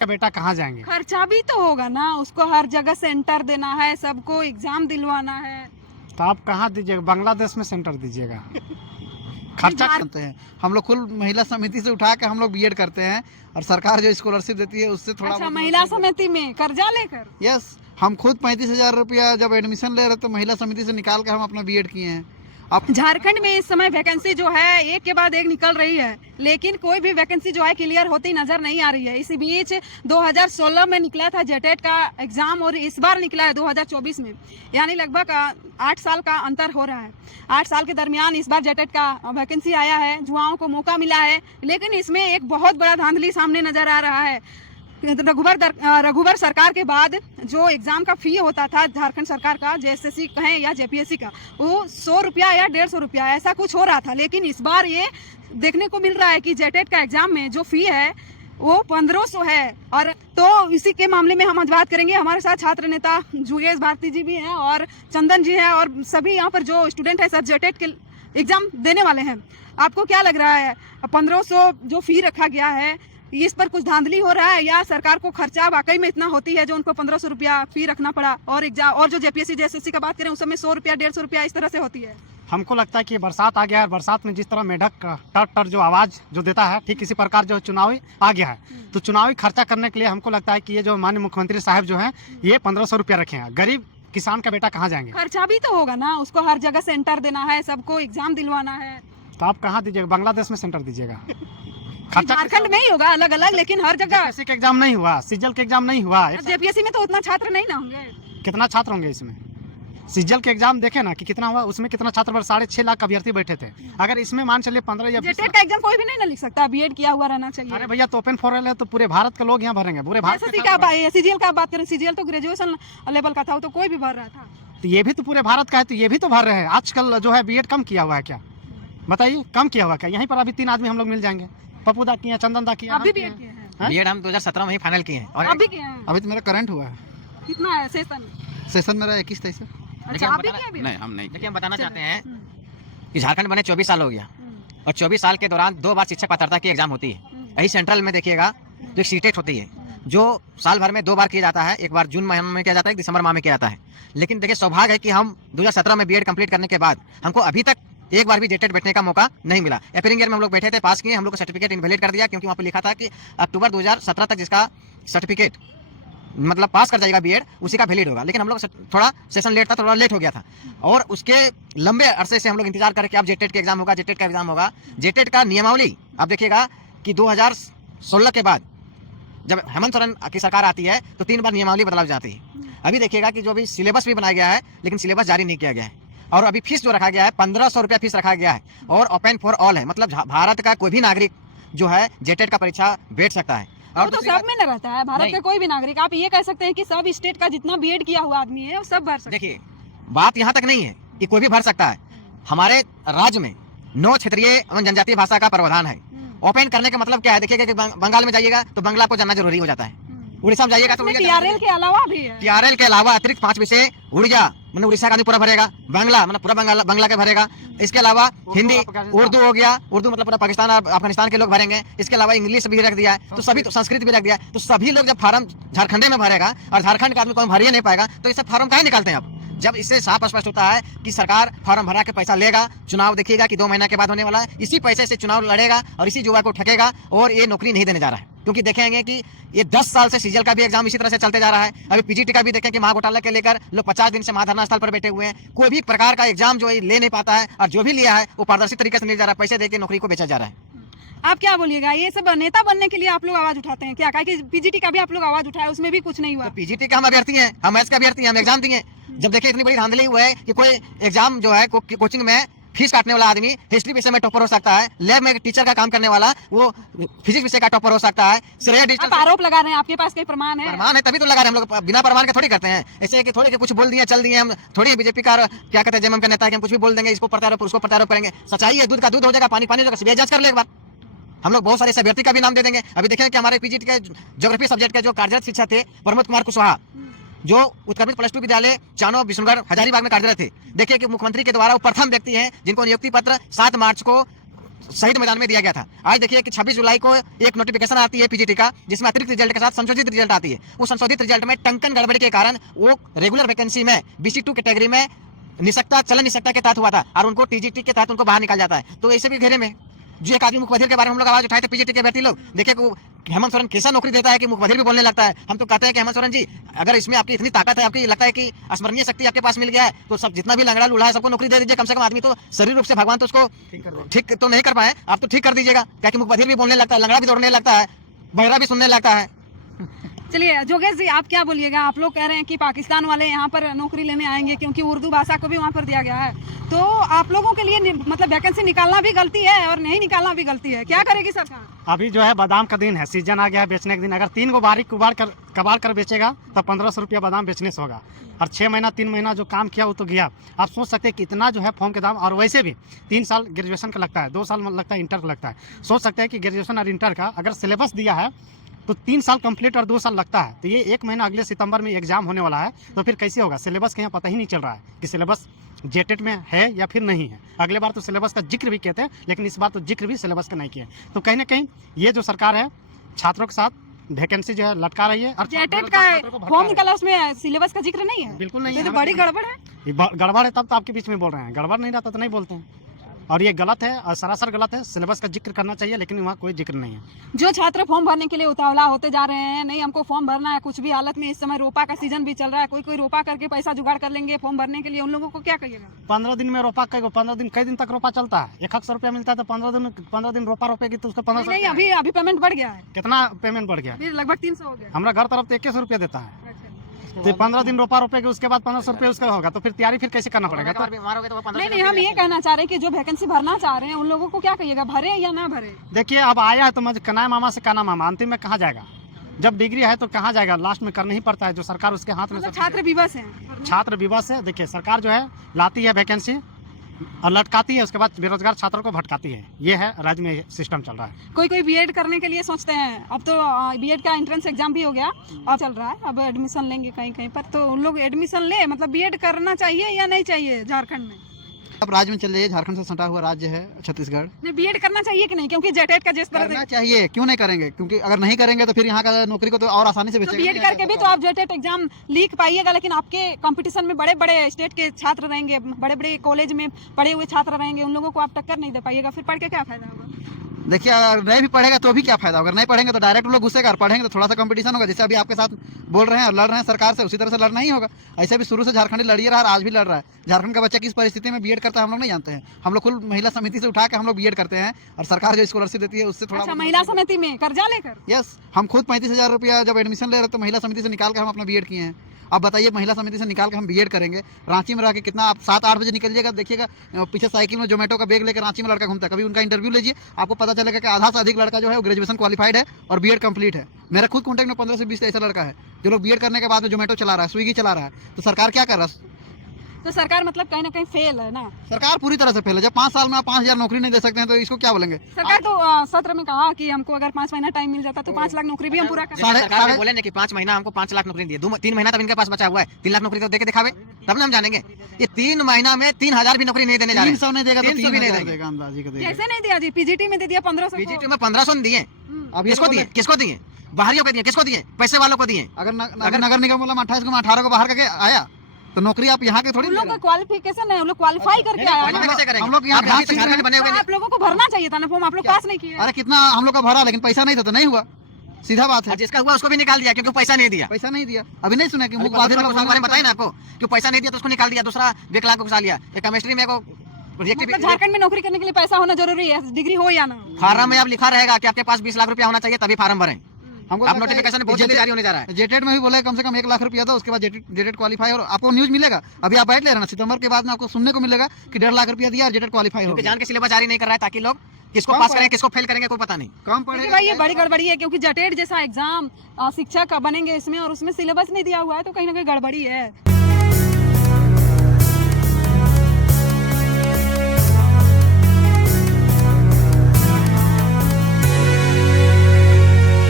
का बेटा कहाँ जाएंगे? खर्चा भी तो होगा ना, उसको हर जगह सेंटर देना है, सबको एग्जाम दिलवाना है। तो आप कहाँ दीजिएगा? बांग्लादेश में सेंटर दीजिएगा। खर्चा करते हैं हम लोग, कुल महिला समिति से उठा के हम लोग बीएड करते हैं, और सरकार जो स्कॉलरशिप देती है उससे थोड़ा अच्छा, महिला समिति में कर्जा लेकर? यस, हम खुद 35,000 रुपया जब एडमिशन ले रहे थे महिला समिति से निकाल के हम अपना बीएड किए हैं। अब झारखंड में इस समय वैकेंसी जो है एक के बाद एक निकल रही है, लेकिन कोई भी वैकेंसी जो है क्लियर होती नजर नहीं आ रही है। इसी बीच 2016 में निकला था जेटेट का एग्जाम और इस बार निकला है 2024 में, यानी लगभग 8 साल का अंतर हो रहा है। 8 साल के दरमियान इस बार जेटेट का वैकेंसी आया है, युवाओं को मौका मिला है, लेकिन इसमें एक बहुत बड़ा धांधली सामने नजर आ रहा है। रघुवर सरकार के बाद जो एग्जाम का फी होता था झारखंड सरकार का, जेएसएससी कहें या जेपीएससी का, वो 100 रुपया या 150 रुपया ऐसा कुछ हो रहा था। लेकिन इस बार ये देखने को मिल रहा है कि जेटेट का एग्जाम में जो फी है वो 1500 है। और तो इसी के मामले में हम आज बात करेंगे। हमारे साथ छात्र नेता जुगेश भारती जी भी हैं और चंदन जी हैं, और सभी यहाँ पर जो स्टूडेंट है सब जेटेट के एग्जाम देने वाले हैं। आपको क्या लग रहा है, 1500 जो फी रखा गया है इस पर कुछ धांधली हो रहा है, या सरकार को खर्चा वाकई में इतना होती है जो उनको 1500 रुपया फी रखना पड़ा? और एग्जाम और जो जेपीएससी जेएसएससी का बात करें उस समय 100 रुपया 150 रुपया इस तरह से होती है। हमको लगता है कि बरसात आ गया है, बरसात में जिस तरह मेढक टर टर जो आवाज जो देता है, ठीक इसी प्रकार जो चुनावी आ गया है। तो चुनावी खर्चा करने के लिए हमको लगता है कि ये जो माननीय मुख्यमंत्री साहब जो है ये 1500 रुपया रखे हैं। गरीब किसान का बेटा कहाँ जाएंगे? खर्चा भी तो होगा ना, उसको हर जगह सेंटर देना है, सबको एग्जाम दिलवाना है। तो आप कहाँ दीजिएगा? बांग्लादेश में सेंटर दीजिएगा। झारखंड में ही होगा अलग अलग, लेकिन हर जगह। जेपीएससी का एग्जाम नहीं हुआ, सीजल के एग्जाम नहीं हुआ। जेपीएससी में तो उतना छात्र नहीं ना होंगे। कितना छात्र होंगे इसमें? सीजल के एग्जाम देखे ना कि कितना हुआ, उसमें कितना छात्र, 6.5 लाख अभ्यर्थी बैठे थे। अगर इसमें मान चलिए 15 या 20 जेटेट का एग्जाम कोई भी नहीं ना लिख सकता, बीएड किया हुआ रहना चाहिए। अरे भैया, तो ओपन फॉरल है तो पूरे भारत के लोग यहाँ भरेंगे, पूरे भारत। सीजीएल का बात करें, सीजीएल तो ग्रेजुएशन लेवल का था, वो तो कोई भी भर रहा था। तो ये भी तो पूरे भारत का है, तो ये भी तो भर रहे हैं। आजकल जो है बीएड कम किया हुआ है क्या? बताइए, कम किया हुआ क्या? यहीं पर अभी 3 आदमी हम लोग मिल जाएंगे। पप्पू दा किए, चंदन दा किए, अभी बीएड किए हैं। बीएड हम 2017 में ही फाइनल किए हैं और अभी किए हैं। अभी तो मेरा करंट हुआ है, कितना है सेशन मेरा 21-23 है। अच्छा, आप भी किए अभी? नहीं, हम नहीं। देखिए, हम बताना चाहते हैं कि झारखंड बने 24 साल हो गया, और 24 साल के दौरान 2 बार शिक्षक पात्रता की एग्जाम होती है। यही सेंट्रल में देखिएगा जो सीटेट होती है, जो साल भर में 2 बार किया जाता है। एक बार जून महीने में किया जाता है, एक दिसंबर माह में किया जाता है। लेकिन देखिए, सौभाग्य है कि हम 2017 में बीएड कंप्लीट करने के बाद हमको अभी तक एक बार भी जेटेट बैठने का मौका नहीं मिला। एपरिंग ईयर में हम लोग बैठे थे, पास किए, हम लोग को सर्टिफिकेट इनवैलिड कर दिया, क्योंकि वहाँ पे लिखा था कि अक्टूबर 2017 तक जिसका सर्टिफिकेट मतलब पास कर जाएगा बीएड, उसी का वैलिड होगा। लेकिन हम लोग थोड़ा सेशन लेट था, थोड़ा लेट हो गया था, और उसके लंबे अरसे से हम लोग इंतजार करें कि अब जेटेट का एग्जाम होगा, जेटेट का एग्जाम होगा। जेटेट का नियमावली आप देखिएगा कि 2016 के बाद जब हेमंत सोरेन की सरकार आती है तो 3 बार नियमावली बदलाव जाती है। अभी देखिएगा कि जो भी सिलेबस भी बनाया गया है, लेकिन सिलेबस जारी नहीं किया गया है। और अभी फीस जो रखा गया है 1500 रुपया फीस रखा गया है, और ओपन फॉर ऑल है, मतलब भारत का कोई भी नागरिक जो है जेटेट का परीक्षा बैठ सकता है। और तो सब में न रहता है, भारत का कोई भी नागरिक। आप ये कह सकते हैं कि सब स्टेट का जितना बीएड किया हुआ आदमी है वो सब भर सकते हैं। देखिए, बात यहाँ तक नहीं है कि कोई भी भर सकता है। हमारे राज्य में 9 क्षेत्रीय एवं जनजातीय भाषा का प्रावधान है। ओपन करने का मतलब क्या है? देखिएगा कि बंगाल में जाइएगा तो बंगला आपको जानना जरूरी हो जाता है। उड़ीसा में जाइएगा तो टीआरएल के अलावा भी है। टीआरएल के अलावा अतिरिक्त 5 विषय उड़िया मतलब उड़ीसा का आदमी पूरा भरेगा, बांग्ला मतलब पूरा बंगला के भरेगा। इसके अलावा हिंदी, उर्दू हो गया, उर्दू मतलब पूरा पाकिस्तान और अफगानिस्तान के लोग भरेंगे। इसके अलावा इंग्लिश भी रख दिया है, तो सभी तो संस्कृत भी रख दिया है। तो सभी लोग जब फार्म झारखंड में भरेगा और झारखंड का आदमी कोई भर ही नहीं पाएगा, तो इसे फार्म काहे निकालते हैं आप? जब इससे साफ स्पष्ट होता है कि सरकार फॉर्म भरा के पैसा लेगा, चुनाव देखिएगा कि 2 महीने के बाद होने वाला है, इसी पैसे से चुनाव लड़ेगा और इसी युवा को ठगेगा, और ये नौकरी नहीं देने जा रहा है। क्योंकि देखेंगे कि ये 10 साल से सीजल का भी एग्जाम इसी तरह से चलते जा रहा है। अभी पीजीटी का भी देखें कि महाघोटाला के लेकर लोग 50 दिन से महाधरना स्थल पर बैठे हुए हैं। कोई भी प्रकार का एग्जाम जो ले नहीं पाता है, और जो भी लिया है वो पारदर्शी तरीके से नहीं जा रहा है, पैसे देकर नौकरी को बेचा जा रहा है। आप क्या बोलिएगा, ये सब नेता बनने के लिए आप लोग आवाज उठाते हैं क्या? कि पीजीटी का भी आप लोग आवाज उठाए, उसमें भी कुछ नहीं हुआ। तो पीजीटी का हम अभ्यर्थी हैं, हम मैथ्स के अभ्यर्थी हैं, हम एग्जाम दिए। जब देखिए इतनी बड़ी धांधली हुई है कि कोई एग्जाम जो है कोचिंग में फीस काटने वाला आदमी हिस्ट्री विषय में टॉपर हो सकता है, लैब में टीचर का काम करने वाला वो फिजिक्स विषय का टॉपर हो सकता है। आप आरोप लगा रहे हैं, आपके पास कोई प्रमाण है? प्रमाण है तभी तो लगा रहे हैं हम लोग, बिना प्रमाण के थोड़ी करते हैं। ऐसे कि थोड़ी कुछ बोल दिए चल दिए, हम थोड़ी बीजेपी का क्या कहते हैं जेएमएम का नेता है कि हम कुछ भी बोल देंगे, इसको प्रत्यारोप उसको प्रत्यारोप करेंगे। सच्चाई है, दूध का दूध हो जाएगा, पानी पानी हो जाएगा, सीबीआई जांच कर ले एक बार। हम लोग बहुत सारे अभ्यर्थी का भी नाम दे देंगे। अभी देखें कि हमारे पीजीटी के ज्योग्राफी सब्जेक्ट के जो कार्यरत शिक्षक थे प्रमोद कुमार कुशवाहा, जो उत्क्रमित प्लस 2 विद्यालय चानो विष्णुगढ़ हजारीबाग में कार्यरत थे। देखिए कि मुख्यमंत्री के द्वारा वो प्रथम व्यक्ति हैं जिनको नियुक्ति पत्र 7 मार्च को शहीद मैदान में दिया गया था। आज देखिए कि 26 जुलाई को एक नोटिफिकेशन आती है पीजीटी का, जिसमें अतिरिक्त रिजल्ट के साथ संशोधित रिजल्ट आती है। उस संशोधित रिजल्ट में टंकन गड़बड़ी के कारण वो रेगुलर वैकेंसी में BC2 कैटेगरी में निशक्ता चलन निशक्ता के तहत हुआ था और उनको TGT के तहत उनको बाहर निकाल जाता है। तो ऐसे भी घेरे में जो एक आदमी मुखबधिर के बारे में हम लोग आवाज उठाए थे पीजीटी के व्यक्ति लोग, देखिए को हेमंत सोरेन कैसा नौकरी देता है कि मुखबधिर भी बोलने लगता है। हम तो कहते हैं कि हेमंत सोरेन जी, अगर इसमें आपकी इतनी ताकत है, आपकी लगता है कि स्मरणीय शक्ति आपके पास मिल गया है, तो सब जितना भी लंगड़ा लूल्हा है सबको नौकरी दे दीजिए। कम से कम आदमी तो शरीर रूप से भगवान तो उसको ठीक तो नहीं कर पाए, आप तो ठीक कर दीजिएगा। क्या कि मुखबधिर भी बोलने लगता है, लंगड़ा भी दौड़ने लगता है, बहरा भी सुनने लगता है। चलिए जोगेश जी, आप क्या बोलिएगा? आप लोग कह रहे हैं कि पाकिस्तान वाले यहाँ पर नौकरी लेने आएंगे क्योंकि उर्दू भाषा को भी वहाँ पर दिया गया है, तो आप लोगों के लिए मतलब वैकेंसी निकालना भी गलती है और नहीं निकालना भी गलती है, क्या करेगी सरकार? अभी जो है बादाम का दिन है, सीजन आ गया है बेचने के दिन। अगर 3 गो बारीक कबाड़ कर बेचेगा तो 1500 रुपया बादाम बेचने से होगा। और 6 महीना 3 महीना जो काम किया वो तो गया। आप सोच सकते हैं कि इतना जो है फॉर्म के दाम, और वैसे भी 3 साल ग्रेजुएशन का लगता है, 2 साल लगता है इंटर का लगता है। सोच सकते हैं कि ग्रेजुएशन और इंटर का अगर सिलेबस दिया है तो 3 साल कंप्लीट और 2 साल लगता है, तो ये 1 महीना अगले सितंबर में एग्जाम होने वाला है, तो फिर कैसे होगा? सिलेबस का यहाँ पता ही नहीं चल रहा है कि सिलेबस जेटेट में है या फिर नहीं है। अगले बार तो सिलेबस का जिक्र भी कहते हैं, लेकिन इस बार तो जिक्र भी सिलेबस का नहीं किया। तो कहीं ना कहीं ये जो सरकार है छात्रों के साथ वैकेंसी जो है लटका रही है। और जेटेट का फॉर्म निकाला, उसमें सिलेबस का जिक्र नहीं है। बिल्कुल नहीं ये है, तो बड़ी गड़बड़ है। गड़बड़ है तब तो आपके बीच में बोल रहे हैं, गड़बड़ नहीं रहता तो नहीं बोलते हैं। और ये गलत है और सरासर गलत है। सिलेबस का जिक्र करना चाहिए, लेकिन वहाँ कोई जिक्र नहीं है। जो छात्र फॉर्म भरने के लिए उतावला होते जा रहे हैं, नहीं हमको फॉर्म भरना है कुछ भी हालत में, इस समय रोपा का सीजन भी चल रहा है, कोई रोपा करके पैसा जुगाड़ कर लेंगे फॉर्म भरने के लिए, उन लोगों को क्या कहिएगा? 15 दिन में रोपा कई 15 दिन कई दिन तक रोपा चलता है, 100 रुपया मिलता है, तो 15 दिन रोपा रोपेगी तो उसका 1500। नहीं, अभी पेमेंट बढ़ गया है। कितना पेमेंट बढ़ गया? लगभग 300 हो गया। हमारा घर तरफ तो 2100 रुपया देता है। तो 15 दिन रोपा रोपेगी, उसके बाद 1500 रुपया उसका होगा, तो फिर तैयारी फिर कैसे करना पड़ेगा? तो नहीं, हम ये कहना चाह रहे हैं कि जो वैकेंसी भरना चाह रहे हैं उन लोगों को क्या कहिएगा, भरे या ना भरे? देखिए अब आया है तो मुझे कनाए मामा से काना मामा, अंतिम में कहाँ जाएगा? जब डिग्री है तो कहाँ जाएगा? लास्ट में करना ही पड़ता है, जो सरकार उसके हाथ में। मतलब छात्र विवश है। छात्र विवश है। देखिए सरकार जो है लाती है वैकेंसी और लटकाती है, उसके बाद बेरोजगार छात्रों को भटकाती है। ये है राज्य में सिस्टम चल रहा है। कोई बीएड करने के लिए सोचते हैं, अब तो बीएड का एंट्रेंस एग्जाम भी हो गया, अब चल रहा है, अब एडमिशन लेंगे कहीं कहीं पर, तो उन लोग एडमिशन ले, मतलब बीएड करना चाहिए या नहीं चाहिए झारखंड में? अब राज्य में चल जाइए, झारखंड से सटा हुआ राज्य है छत्तीसगढ़। नहीं, बीएड करना चाहिए कि नहीं? क्योंकि जेटेट का जिस तरह करना चाहिए, क्यों नहीं करेंगे? क्योंकि अगर नहीं करेंगे तो फिर यहाँ का नौकरी को तो और आसानी से तो बेचेंगे। बीएड करके भी तो आप जेटेट एग्जाम लीक पाइएगा, लेकिन आपके कंपटीशन में बड़े बड़े स्टेट के छात्र रहेंगे, बड़े बड़े कॉलेज में पढ़े हुए छात्र रहेंगे, उन लोगों को आप टक्कर नहीं दे पाइएगा, फिर पढ़ के क्या फायदा होगा? देखिए अगर नहीं भी पढ़ेगा तो भी क्या फायदा होगा? अगर नहीं पढ़ेंगे तो डायरेक्ट लोग घुसेगा, और पढ़ेंगे तो थोड़ा सा कंपटीशन होगा, जैसे अभी आपके साथ बोल रहे हैं और लड़ रहे हैं सरकार से, उसी तरह से लड़ना ही होगा। ऐसे भी शुरू से झारखंड लड़ ही रहा है, आज भी लड़ रहा है। झारखंड का बच्चा किस परिस्थिति में बीएड करता है हम लोग नहीं जानते हैं। हम लोग कुल महिला समिति से उठा के हम लोग बीएड करते हैं, और सरकार जो स्कॉलरशिप देती है उससे थोड़ा। अच्छा, महिला समिति में कर्जा लेकर? यस, हम खुद 35,000 रुपया जब एडमिशन ले रहे तो महिला समिति से निकाल कर हम अपना बीएड किए हैं। अब बताइए, महिला समिति से निकाल के हम बीएड करेंगे, रांची में रह के कितना? आप 7-8 बजे निकलिएगा, देखिएगा पीछे साइकिल में जोमेटो का बैग लेकर रांची में लड़का घूमता है। कभी उनका इंटरव्यू लीजिए, आपको पता चलेगा कि आधा से अधिक लड़का जो है वो ग्रेजुएशन क्वालिफाइड है और बीएड कंप्लीट है। मेरा खुद कॉन्टैक्ट में 15 से 20 ऐसा लड़का है जो लोग बीएड करने के बाद में जोमेटो चला रहा है, स्विगी चला रहा है। तो सरकार क्या कर रहा है? तो सरकार मतलब कहीं ना कहीं फेल है ना? सरकार पूरी तरह से फेल है। जब 5 साल में आप 5,000 नौकरी नहीं दे सकते हैं तो इसको क्या बोलेंगे? सरकार तो सत्र में कहा कि हमको अगर 5 महीना टाइम मिल जाता तो 5 लाख नौकरी भी हम पूरा कर। सरकार बोले ना कि 5 महीना हमको 5 लाख नौकरी दिए, 3 महीना तब इनके पास बचा हुआ है, 3 लाख नौकरी तो देके दिखावे, तब ना हम जानेंगे। ये 3 महीना में 3,000 भी नौकरी नहीं देने जा रहे। 300 नहीं देगा तो 300 भी नहीं 3,000 देगा, अंदाजी को देगा। कैसे नहीं दिया जी? पीजीटी में दे दिया 1500। पीजीटी में 1500 दिए, अब किसको दिए? किसको दिए? बाहरियों को दिए, किसको दिए? पैसे वालों को दिए। अगर नगर निगम बोला 28 को 18 को बाहर करके आया तो नौकरी आप यहाँ के थोड़ी उन लोग का क्वालिफिकेशन है, उन लोग क्वालिफाई करके आया है ना। कैसे करेंगे? हम लोग यहाँ आप तो झारखंड बने हुए तो आप लोगों को भरना चाहिए था ना फॉर्म, आप लोग पास नहीं किए। अरे कितना हम लोग का भरा, लेकिन पैसा नहीं था तो नहीं हुआ, सीधा बात है। और जिसका हुआ उसको भी निकाल दिया क्योंकि पैसा नहीं दिया। पैसा नहीं दिया, अभी नहीं सुना कि मुख बाधिर के बारे में बताया ना आपको, क्यों पैसा नहीं दिया तो उसको निकाल दिया, दूसरा विकलांग को घुसा लिया। एक केमिस्ट्री में मतलब झारखंड में नौकरी करने के लिए पैसा होना जरूरी है, डिग्री हो या ना हो। फार्म में अब लिखा रहेगा कि आपके पास 20 लाख रुपया होना चाहिए तभी फार्म भरें। हमको अब नोटिफिकेशन बहुत जल्दी जारी होने जा रहा है। जेटेट में भी बोले कम से कम 1 लाख रुपया दो, उसके बाद जेटेट क्वालिफाई, और आपको न्यूज मिलेगा। अभी आप बैठ ले रहे ना, सितंबर के बाद में आपको सुनने को मिलेगा कि 1.5 लाख रुपया दिया और जेटेट क्वालिफाई हो। जान के सिलेबस जारी नहीं कर रहा है ताकि लोग किसको पास करें किसको फेल करेंगे कोई पता नहीं। कम देखिए पड़ेगा भाई, ये बड़ी गड़बड़ी है, क्योंकि जेटेट जैसा एग्जाम शिक्षक बनेंगे इसमें और उसमें सिलेबस नहीं दिया हुआ है, तो कहीं ना कहीं गड़बड़ी है।